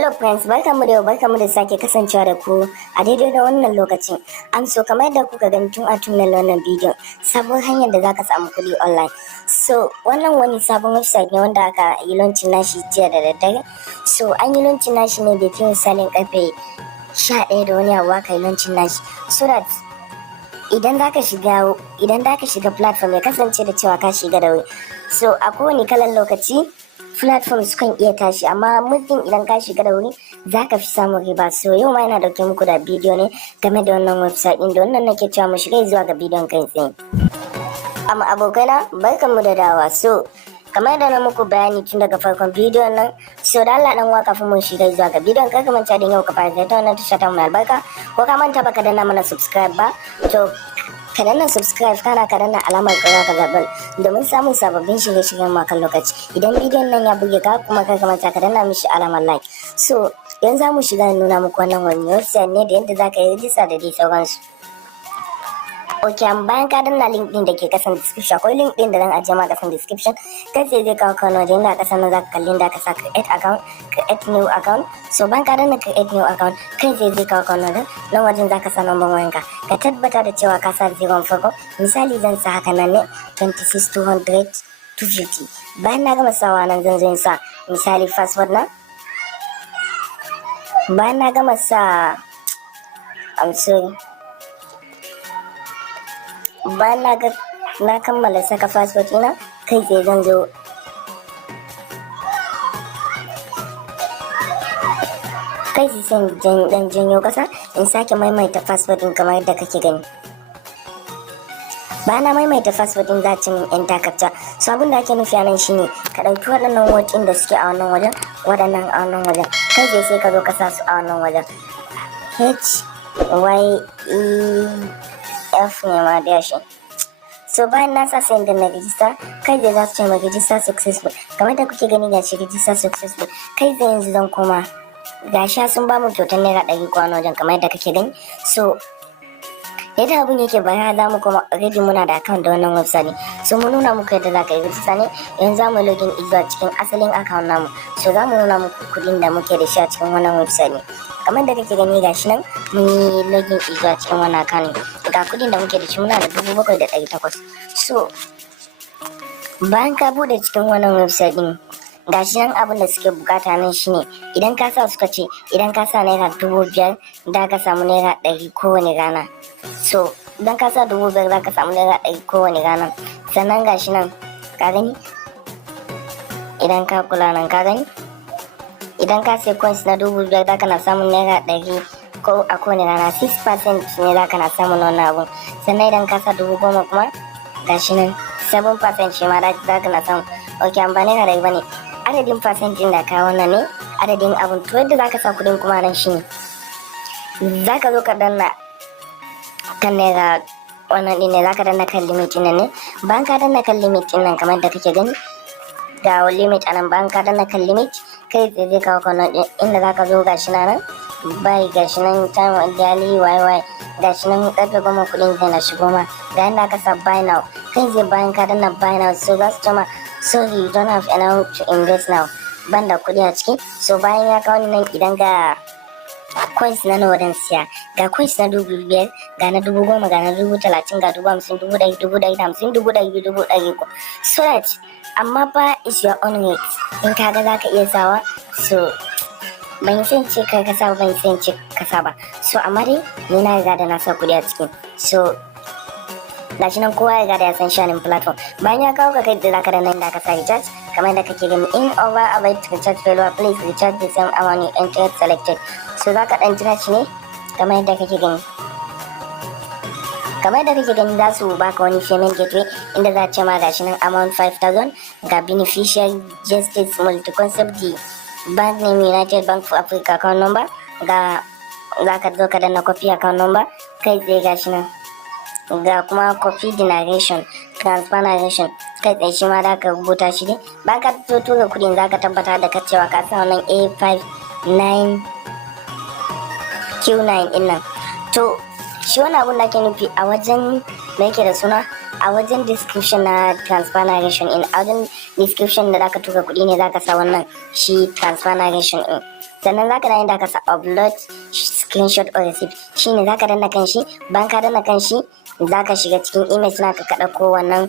Hello friends, barkamu da sake kasancewa da ku a daidai da wannan lokacin. An so kamar yadda kuka gani tun a tunnel wannan bidiyon, sabon hanyar da zaka samu kuɗi online. So wannan wani sabon website ne wanda aka yi launching nashi jiya da daddare. So an yi launching nashi ne bai fi misalin karfe 11 da wani abu aka yi launching nashi. So that idan zaka shiga platform ya kasance da cewa ka shiga da wuri. So a kowane kalan lokaci platform sukan iya tashi, amma muddin idan ka shiga da wuri za ka fi samun riba. So yau ma yana dauke muku da bidiyo ne game da wannan website din, da wannan nake cewa mu shiga zuwa ga bidiyon kai tsaye. Amma abokaina barkanmu da dawa. So kamar da na muku bayani tun daga farkon bidiyon nan, so da Allah dan waka kafin mun shiga zuwa ga bidiyon, kar ka manta da yau ka fara ta wannan tasha ta mu albarka, ko ka manta baka danna mana subscribe ba, to ka danna subscribe kana ka danna alamar ƙara ka zabal domin samun sababbin shirye-shiryen mu kan lokaci. Idan bidiyon nan ya buge ka kuma kar ka manta ka danna mishi alamar like. So yanzu za mu shiga nuna muku wannan wani website ne da yadda za ka yi rijista da dai sauransu. Ok, bayan ka danna link din da ke kasan description, akwai link din da zan ajiye ma kasan description, kai sai zai kawo kan wajen da kasan nan za ka kalli da ka sa create new account. So bayan ka danna create new account, kai sai zai kawo kan wajen nan wajen za ka sa number wayanka, ka tabbata da cewa ka sa 0 farko. Misali zan sa haka nan ne 26200 250. Bayan na gama sawa nan zan zo in sa misali password na. Bayan na gama sa bayan na kammala saka passport ina, kai tsaye zan zo kai sai dan janyo kasa in sake maimaita passport din kamar yadda kake gani. Bayan na maimaita passport din za ci min enter captcha. So abin da ake nufi a nan shine ka dauki waɗannan word din da suke a wannan wajen, waɗannan a wannan wajen, kai sai ka zo ka sa su a wannan wajen. HYEF ne ma da shi. So bayan na sa sai da na register, kai da za su ce ma register successful. Kamar da kuke gani ga shi register successful. Kai da yanzu zan koma gashi sun ba mu kyautar naira 100 kwano wajen kamar yadda kake gani. So yadda abun yake bayan za mu koma already muna da account da wannan website. So mu nuna muku yadda za ka yi register ne. Yanzu za mu login zuwa cikin asalin account namu. So za mu nuna muku kuɗin da muke da shi a cikin wannan website ne. Kamar da kake gani gashi nan mun yi login zuwa cikin wannan account. Ga kudin da muke da shi muna da 7,800. So bayan ka bude cikin wannan website din, gashi nan abin da suke bukata nan shine idan ka sa suka ce idan ka sa naira 5,000 da ka samu naira 100 kowane rana. So idan ka sa 5,000 za ka samu naira 100 kowane rana. Sannan gashi nan ka gani, idan ka kula nan ka gani, idan ka sai coins na 5,000 da kana samun naira 100 ko a kowane rana. 6% ne za ka na samun wannan abun. Sannan idan ka sa 10,000 kuma gashi nan 7% shi ma za ka na samu. Ok, amfani ka rai bane adadin percent din da ka wannan ne adadin abun. To yadda za ka sa kudin kuma nan shine za ka zo ka danna kan naira wannan din ne, za ka danna kan limit din ne. Bayan ka danna kan limit din nan kamar da kake gani ga limit anan, bayan ka danna kan limit kai zai kawo kan inda za ka zo gashi nan bai, gashi nan time daily yy gashi nan karfe 10 kudin zai na shigo ma. Ga yanda aka sa buy now, kai zai bayan ka danna buy now, so za su ce ma sorry you don't have enough to invest now, banda kudi a ciki. So bayan ya kawo nan idan ga coins na nawa dan siya, ga coins na 5,000, ga na 10,000, ga na 30,000, ga 50,000, 100,000, 150,000, 200,000, 200,000. So that amma fa is your own rate. In kaga za ka iya sawa, so ban san ce ka kasa ba, ban san ce kasa ba. So amma dai ni na riga da na sa kudi a ciki. So gashi nan kowa ya riga da ya san shanin platform. Bayan ya kawo ka kai da zaka da nan da ka sa recharge kamar da kake gani, in over about recharge failure please recharge the same amount you entered selected. So zaka dan jira shi ne kamar yadda kake gani. Kamar da kake gani za su baka wani payment gateway inda za ce ma gashi nan amount 5,000, ga beneficiary justice multi-concept the bank name United Bank for Africa account number, ga za ka zo ka danna copy account number, kai tsaye gashi nan ga kuma copy generation transfer narration, kai tsaye shi ma da ka rubuta shi ne. Ba ka tura kudin za ka tabbata da ka cewa ka sa wannan A59Q9 din nan. To shi wani abun da ke nufi a wajen da yake da suna a wajen description na transfer narration in a wajen description da zaka tura kuɗi ne zaka sa wannan shi transfer narration din. Sannan zaka da inda ka sa upload screenshot or receipt, shine zaka danna kan shi. Bayan ka danna kan shi zaka shiga cikin image naka ka dauko wannan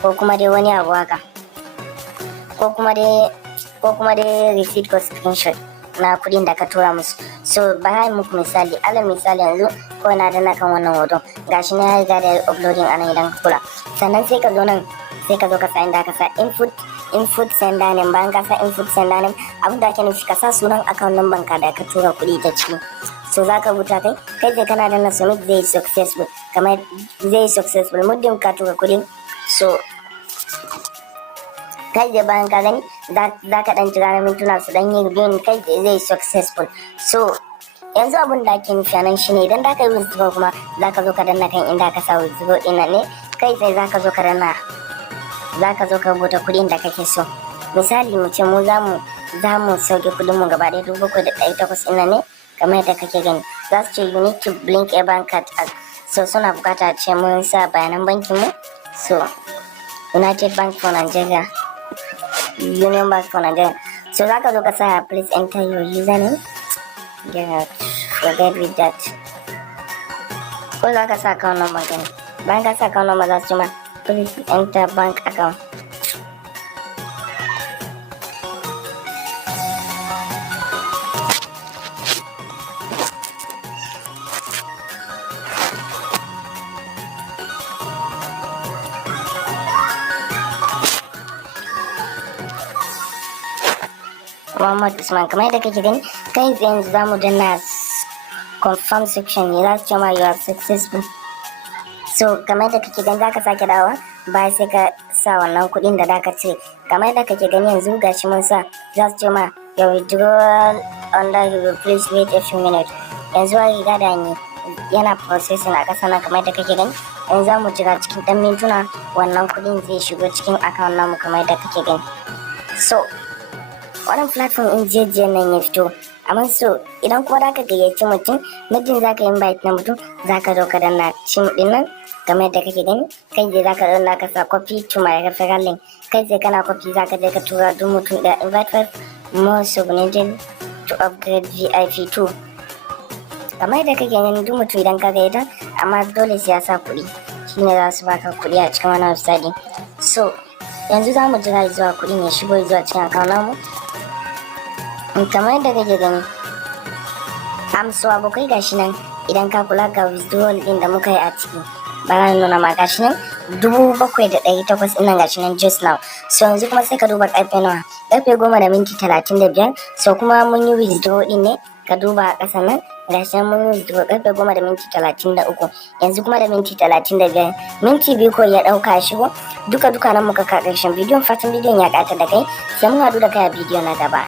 ko kuma dai wani abu haka ko kuma dai receipt ko screenshot na kuɗin da ka tura musu. So bari muku misali, alal misali yanzu ko na danna kan wannan hoton gashi na ya riga da uploading anan idan ka kula. Sannan sai ka zo nan sai ka zo ka sa inda ka sa input sender name. Bayan ka sa input sender name abin da ake nufi ka sa sunan account number ka da ka tura kuɗi ta ciki. So za ka rubuta kai sai kana danna submit zai successful, kamar zai successful muddin ka tura kuɗi. So kai da bayan ka gani za ka dan jira na mintuna su dan yi reviewing, kai da zai successful. So yanzu abin da ake nufi nan shine idan da ka yi withdraw kuma za ka zo ka danna kan inda ka sa withdraw din nan ne, kai sai za ka zo ka danna, za ka zo ka rubuta kuɗin da kake so. Misali mu ce mu za mu sauke kuɗin mu gaba ɗaya 7,800 ɗin nan ne kamar yadda kake gani. Za su ce you need to blink a bank card. So suna bukata ce mun sa bayanan bankin mu. So United Bank for Nigeria, Union Bank for Nigeria. So za ka zo ka sa please enter your username. Yeah, forget with that. Ko za ka sa account number ɗin. Bayan ka sa account number za su ce ma please enter bank account. Muhammad Usman, kamar yadda kake gani kai yanzu za mu danna confirm section ne, za su ce ma you are successful. So kamar yadda kake gani zaka sake dawowa baya sai ka sa wannan kuɗin da zaka cire. Kamar yadda kake gani yanzu gashi mun sa, za su ce ma your withdrawal under you, please wait a few minutes. Yanzu a riga da ni yana processing a ƙasa nan kamar yadda kake gani. Yanzu za mu jira cikin ɗan mintuna wannan kuɗin zai shigo cikin account namu kamar yadda kake gani. So wannan platform in jejjiyar nan ya fito, amma so idan kuma zaka gayyaci mutum mutum zaka yi invite na mutum zaka zo ka danna cin din nan kamar yadda kake gani. Kai je zaka danna ka sa copy to my referral link, kai sai kana copy zaka je ka tura duk mutum da invite 5 more submitted to upgrade VIP 2 kamar yadda kake gani. Duk mutum idan ka gayyata amma dole sai ya sa kuɗi, shine za su baka kuɗi a cikin wannan website. So yanzu za mu jira zuwa kuɗin ya shigo zuwa cikin account namu kamar yadda kake gani. So abokai gashi nan idan ka kula ga withdrawal din da muka yi a ciki bara nuna ma gashi nan 7,800 ɗin nan gashi nan just now. So yanzu kuma sai ka duba karfe nawa, karfe 10:35. So kuma mun yi withdraw din ne, ka duba a ƙasa nan gashi nan mun yi withdraw karfe 10:33. Yanzu kuma da minti 35, minti 2 ko ya ɗauka shigo. Duka nan muka ka ƙarshen bidiyon. Fatan bidiyon ya ƙata da kai, sai mun haɗu da kai a bidiyo na gaba.